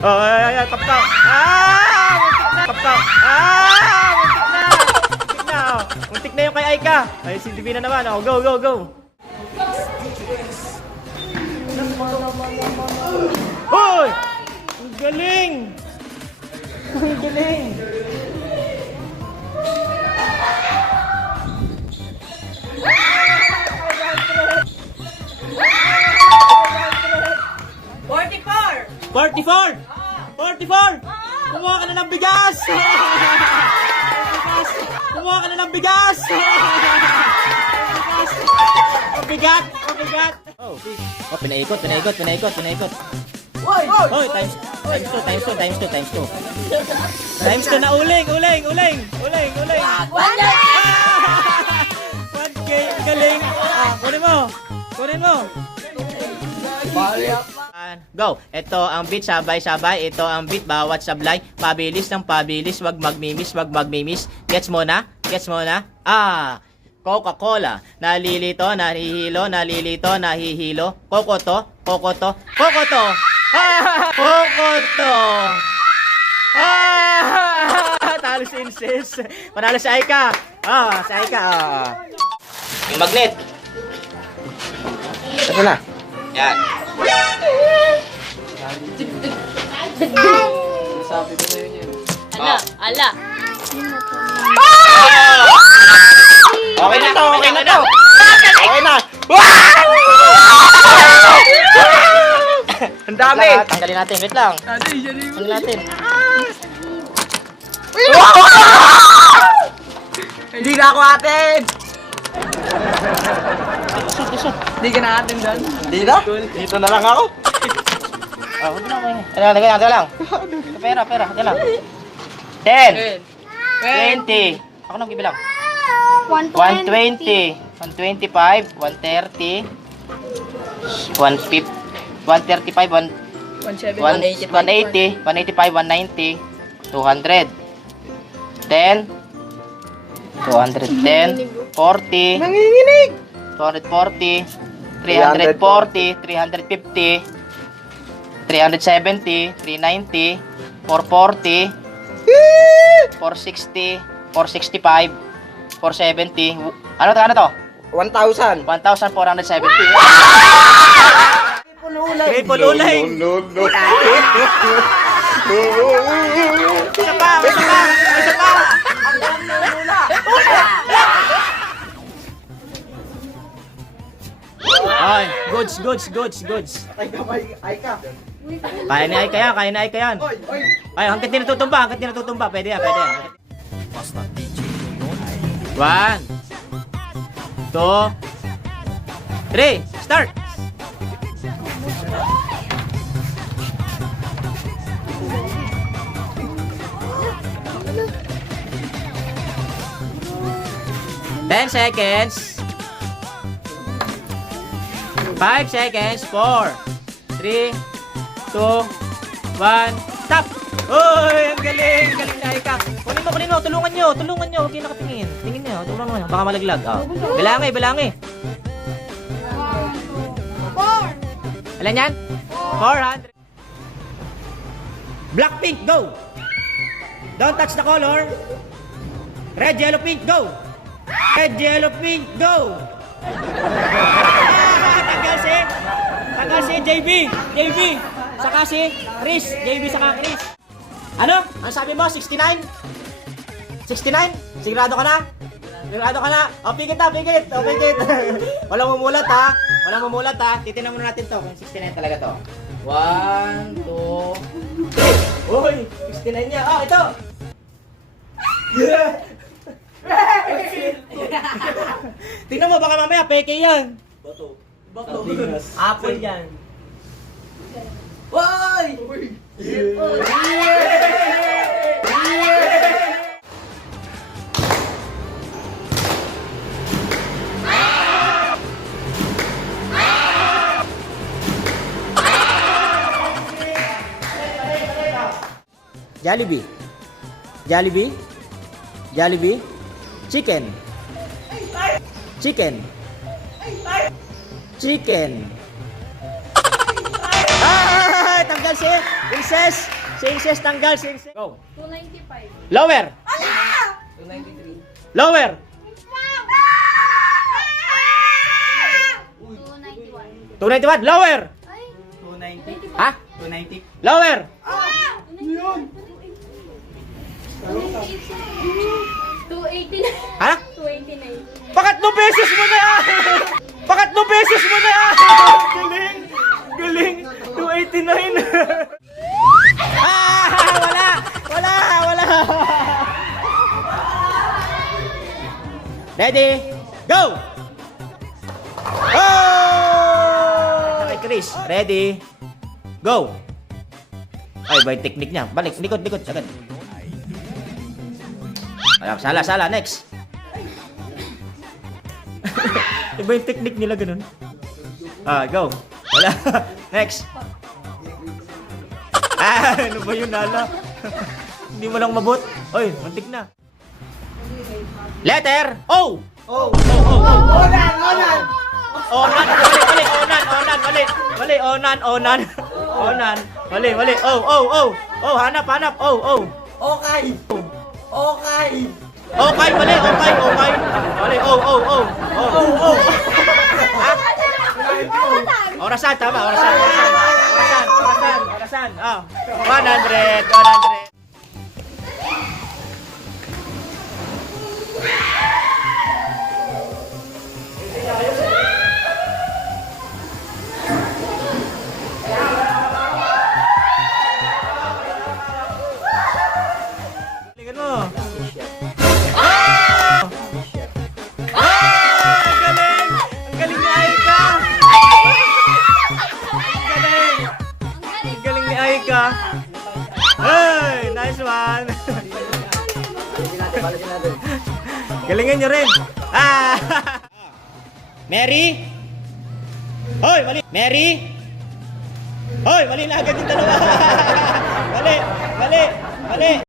Oh, ay, tap na. Tap na. Muntik na. Muntik na yung kay Aika. Ay, si Divina naman. Oh, go, go, go. Hoy! Ang galing! Ang galing! $44! Kumuha ka na ng bigas! Kumuha ka na ng bigas! Mabigat! Mabigat! Oh, pinaikot. Hoy, times 2. Times 2 na uling! 1K, galing! Kunin mo! Go! Ito ang beat, sabay-sabay. Ito ang beat, bawat sablay. Pabilis ng pabilis, wag magmimis. Gets mo na? Coca-Cola. Nalilito, nahihilo. Koko to. Kokoto. Talo si Inces. Panalo si Aika. Yung magnet. Ito na. Yan. Sabi ko sa'yo niya. Ala. Okay na to. Ang dami. Tanggalin natin. Wait lang. Tanggalin natin. Hindi na ako atin! Hindi ka na atin doon? Hindi na? Dito na lang ako. Huwag na ako. Ito lang. Pera. Ito lang. 10. 20. Ako nang bibilang. 120. 125. 130. 150. 135. 180. 185. 190. 200. 10. 210. 40. Nanginginig! 240, 340, 350, 370, 390, 440, 460, 465, 470. Ano to? 1,000. 1,470. Triple ulay. No. Isa pa. Ay, goods. Kaya ni Aika yan. Ay, hanggat din natutumba. Pwede yan. 1, 2, 3, start! Ten seconds. 5 seconds. 4, 3, 2, 1, stop! Uy, ang galing na Aika. Kunin mo, tulungan nyo. Huwag kayo nakatingin. Tingin nyo, tulungan nyo. Baka malaglag. Bilangi. 4. Ilan yan? 400. Black, pink, go! Don't touch the color. Red, yellow, pink, go! Red, yellow, pink, go! Tagal si JB. Saka si Chris. JB saka Chris. Ano? Ang sabi mo? 69? 69? Sigurado ka na? O, pigit. Walang mumulat ha. Titignan muna natin to kung 69 talaga to. 1, 2, 3. Uy, 69 niya. Ito. Tingnan mo, baka mamaya peke yan. Bato. Apple yan. Why? Jollibee. Chicken. Tanggal si Incest. Si Incest tanggal. Si Incest. Go. 295. Lower. 293. Lower. 291. 291. Lower. Ay, 290. Ha? 290. Lower. 289. Ha? 289. Pangatlong beses mo na yan! Pangatlong beses mo na yan! Galing! Galing! 289! Ah! Wala! Wala! Wala! Ready? Go! Oh! Kay Chris. Ready? Go! Ay, ba yung technique niya? Balik, likod, likod. Agad. Ay, sala, sala. Next. Iba yung technique nila ganun. Ah, go. Wala. Next. Ah, ano ba yun, Lala? Hindi mo lang mabot. Oy, muntik na. Letter O. Oh! Onan. Onan, mali, mali, onan. Onan. Mali. Oh, hanap. Oh. Okay! Okay! Okay, mali. Mali, oh. Ha? Orasan, tama, orasan. Oh, 100. Tingnan mo. Galing! Ang galing ni Aika! Ang galing ni Aika! Hey! Nice one! Galingan nyo rin! Ah! Mary? Hoy! Mali! Mary? Hoy! Mali na agad yung dalawa! Mali!